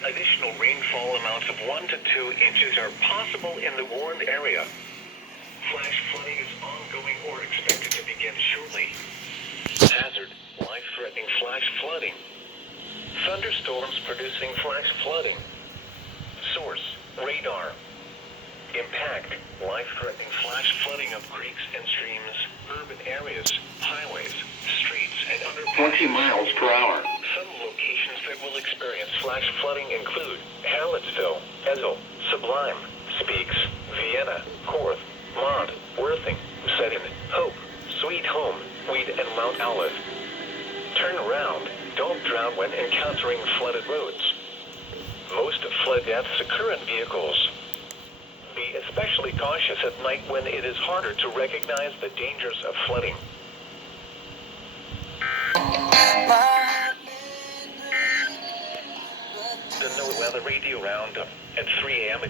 Additional rainfall amounts of 1 to 2 inches are possible in the warned area. Flash flooding is ongoing or expected to begin shortly. Hazard: life-threatening flash flooding. Thunderstorms producing flash flooding. Source: radar. Impact: life-threatening flash flooding of creeks and streams, urban areas, highways, streets, and underpasses. 20 miles per hour. Some locations that will experience flash flooding include Hallettsville, Ezel, Sublime, Speaks, Vienna, Korth, Mont, Worthing, Seddon, Hope, Sweet Home, Weed, and Mount Olive. Turn around. Don't drown when encountering flooded roads. Most flood deaths occur in vehicles. Be especially cautious at night when it is harder to recognize the dangers of flooding. The NOAA Weather Radio Roundup at 3 a.m.